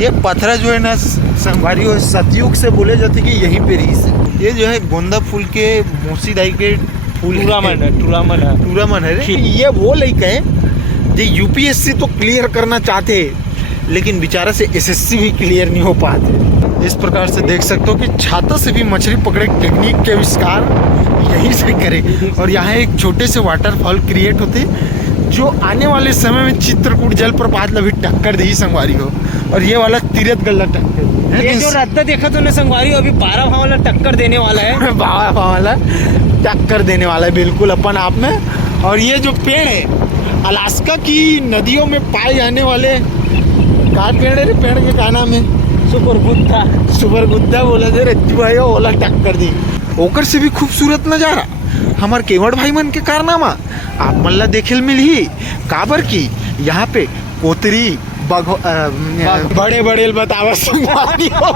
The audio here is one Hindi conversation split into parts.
ये पथरा जो है ना संगवारी हो सतयुग से बोले जाते कि यहीं पे रही से। ये जो है गोंदा फूल के मोसीदाई के फूल टूरामन है रे। ये वो लड़का है जो यूपीएससी तो क्लियर करना चाहते लेकिन बेचारा से एसएससी भी क्लियर नहीं हो पाते। इस प्रकार से देख सकते हो कि छाता से भी मछली पकड़े टेक्निक के आविष्कार यहीं से करे। और यहाँ एक छोटे से वाटरफॉल क्रिएट होते जो आने वाले समय में चित्रकूट जलप्रपात भी टक्कर दी संगवारी हो। और ये वाला तीरथ गल्ला टक्कर, ये जो रास्ता देखा तूने संगवारी अभी 12 भाव वाला टक्कर देने वाला है। 12 भाव वाला टक्कर देने वाला है बिल्कुल अपन आप में। और ये जो पेड़ है अलास्का की नदियों में पाए जाने वाले का पेड़ है रे, पेड़ के का नाम है? सुपरगुद्दा बोला थे रज्जू भाई ओला टक्कर दी। ओकर से भी खूबसूरत नजारा हमार केवड़ भाई मन के कारनामा आप मल्ला देखे मिली काबर की यहाँ पे कोतरी बड़े बड़े बतावा संगवारी हो।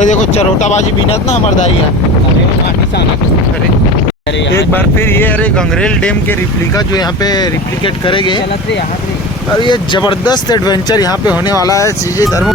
देखो चरोटाबाजी बीनत ना हमार दाई है। एक बार फिर ये अरे गंगरेल डैम के रिप्लिका जो यहाँ पे रिप्लिकेट करेंगे और ये जबरदस्त एडवेंचर यहाँ पे होने वाला है। सीजे धर्म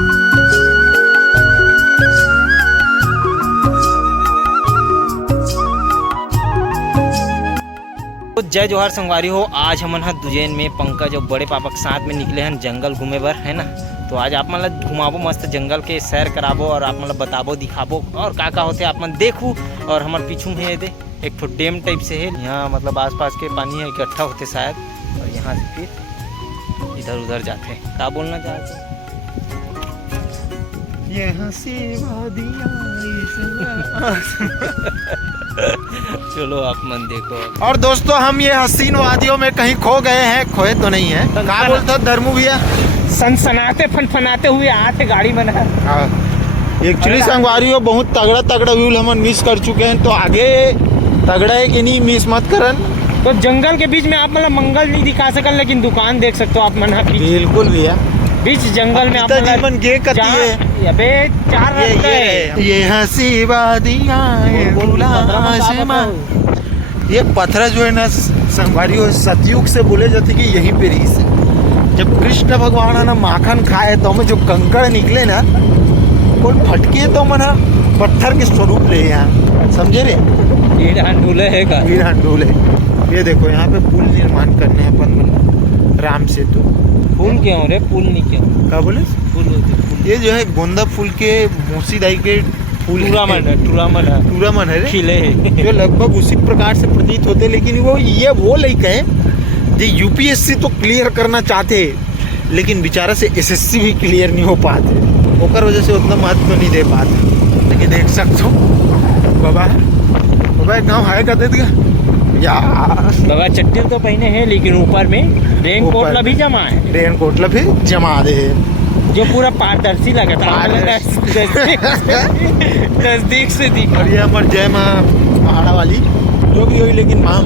तो जय जोहार संगवारी हो। आज हमन दुजैन में पंकज और बड़े पापा के साथ में निकले हैं जंगल घूमे बर, है ना। तो आज आप मतलब घुमाबो मस्त जंगल के सैर कराबो और आप मतलब बताबो दिखाबो और का होते आप मन देखू। और हमारे पीछू में है एक तो डैम टाइप से है, यहाँ मतलब आसपास के पानी है इकट्ठा होते शायद, और यहाँ से फिर इधर उधर जाते हैं। क्या बोलना चाहते हैं? चलो आप मन देखो। और दोस्तों हम ये हसीन वादियों में कहीं खो गए हैं, खोए तो नहीं है। क्या बोलता धर्मू भैया? सनसनाते फनफनाते हुए आते गाड़ी में ना। एक्चुअली संगवारी बहुत तगड़ा तगड़ा व्यूल हम मिस कर चुके हैं, तो आगे तगड़ा है कि नहीं मिस मत करन। तो जंगल के बीच में आप मतलब मंगल नहीं दिखा सकल लेकिन दुकान देख सकते हो आप मन। बिल्कुल भैया बीच जंगल में आप जीवन गे करती है। अबे 4 रास्ते है। ये हंसी वादियां ये पथरा जो है ना संगवारी हो सतयुग से बोले जाते कि यहीं पे रही से। जब कृष्ण भगवान है ना माखन खाए तो हमें जो कंकड़ निकले ना कौन फटके तो मना पत्थर के स्वरूप ले यहाँ, समझे रे। वीर हंडूले है का? वीर हंडूले। ये देखो यहाँ पे पुल निर्माण करने अपन राम सेतु। फूल क्यों रे? फूल नहीं क्यों? क्या बोले? फूल होते। ये जो है गोंदा फूल के मोसीदाई के फूल टूरामन है रे। खिले है जो लगभग उसी प्रकार से प्रतीत होते, लेकिन वो लड़का है जो यूपीएससी तो क्लियर करना चाहते लेकिन बेचारा से एसएससी भी क्लियर नहीं हो पाते। ओकर वजह से उतना महत्व तो नहीं दे पाते। लेकिन देख सकते हो बाबा गाँव है का दे दिया यार। बाबा चट्टी तो पहने हैं लेकिन ऊपर में रेन कोटला भी जमा है। रेन कोटला भी जमा दे जो पूरा पारदर्शी लगा था नजदीक से दिखा। और ये हमारे जय माँ पहाड़ा वाली जो भी हुई, लेकिन माँ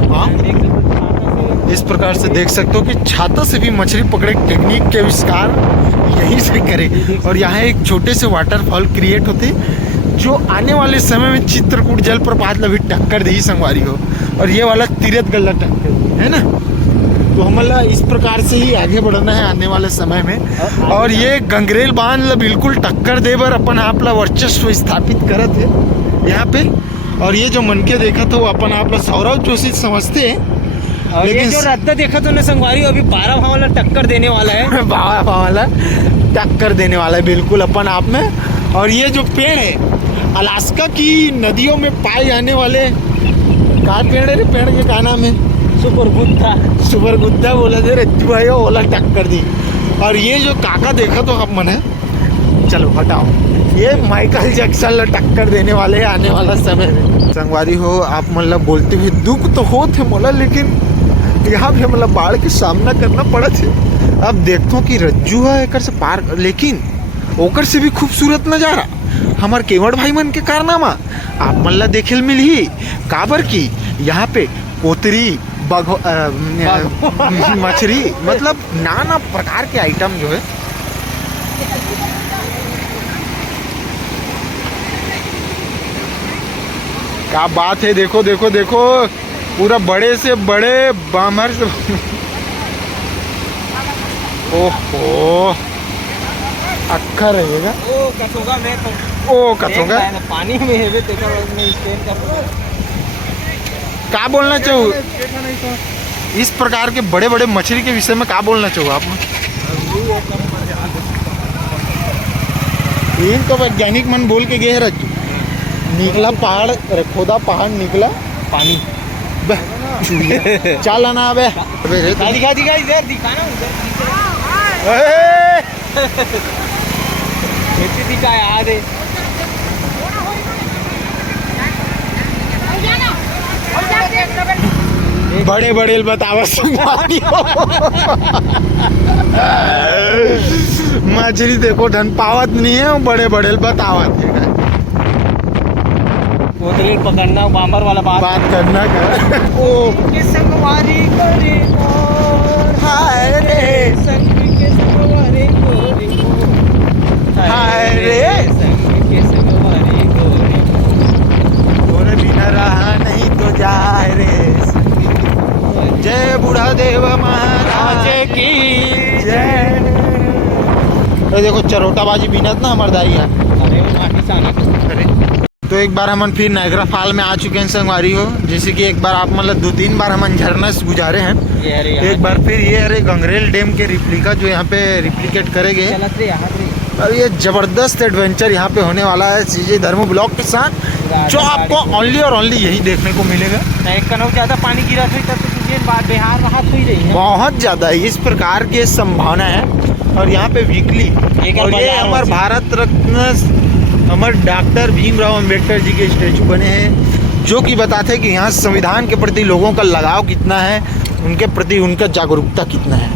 इस प्रकार से देख सकते हो कि छाता से भी मछली पकड़े टेक्निक के आविष्कार यहीं से करे। और यहाँ एक छोटे से वाटरफॉल क्रिएट होते जो आने वाले समय में चित्रकूट जलप्रपात भी टक्कर दी संगवारी हो। और ये वाला तीरथ गल्ला टक्कर है ना। तो हमला इस प्रकार से ही आगे बढ़ना है आने वाले समय में। और ये गंगरेल बांध बिल्कुल टक्कर दे बर अपन आप ला वर्चस्व स्थापित करत है यहाँ पे। और ये जो मन के देखा था वो अपन आप ला सौरभ जोशी समझते हैं। लेकिन ये जो रास्ता देखा तूने संगवारी अभी 12 भाव वाला टक्कर देने वाला है। 12 भाव वाला टक्कर देने वाला है बिल्कुल अपन आप में। और ये जो पेड़ है अलास्का की नदियों में पाए जाने वाले का पेड़ है रे, पेड़ के का नाम है? सुपरगुद्दा बोला थे रज्जू भाई ओला टक्कर दी। और ये जो काका देखा तो आप मन है, चलो हटाओ, ये माइकल जैक्सन ला टक्कर देने वाले आने वाला समय में। संगवारी हो आप मतलब बोलते हुए दुख तो हो थे मोला, लेकिन यहाँ भी मतलब बाढ़ के सामना करना पड़ा थे। अब देखो कि रज्जू है एक से पार, लेकिन ओकर से भी खूबसूरत नजारा हमार केवड़ भाई मन के कारनामा आप मल्ला देखे मिली काबर की यहाँ पे कोतरी मछली मतलब नाना प्रकार के आइटम जो है क्या बात है। देखो देखो देखो पूरा बड़े से बड़े बामर से ओहो अक्खा रहेगा ओ कटोगा मैं तो ओ कथोगा पानी में हेवे तेकर में स्टेन का क्या बोलना चाहो इस प्रकार के बड़े बड़े मछली के विषय में क्या बोलना चाहो आप? तो वैज्ञानिक मन बोल के गए रज्जू निकला पहाड़ खोदा पहाड़ निकला पानी चल आना बे दिखा इधर दिखाना दिखा याद है बड़े बड़े बतावा मछली देखो धन पावत नहीं है बड़े बड़े बतावत है पकड़ना बांबर वाला बात करना कर ओ के संगवारी करे हाय रे संग के संगवारी करे हाय रे संग के संगवारी करे तोरे बिना रहा नहीं तो जाए रे जय बूढ़ा देव महाराज की जय। तो देखो चरोटाबाजी बीनत ना हमारे दाई है। अरे वो माटी सानी तो एक बार हम फिर नायग्रा फॉल में आ चुके हैं संगवारी हो जैसे कि एक बार आप मतलब 2-3 बार हम झरना से गुजारे हैं एक बार फिर ये अरे गंगरेल डैम के रिप्लिका जो यहाँ पे रिप्लिकेट करेंगे और ये जबरदस्त एडवेंचर यहाँ पे होने वाला है सीजे धर्मो ब्लॉग के साथ जो आपको ओनली और ओनली यही देखने को मिलेगा। ज्यादा पानी गिरा बिहार राहत हुई रही है बहुत ज्यादा इस प्रकार की संभावना है और यहाँ पे वीकली और ये हमारे भारत रत्न हमारे डॉक्टर भीमराव अंबेडकर जी के स्टैचू बने हैं जो कि बताते हैं कि यहाँ संविधान के प्रति लोगों का लगाव कितना है उनके प्रति उनका जागरूकता कितना है।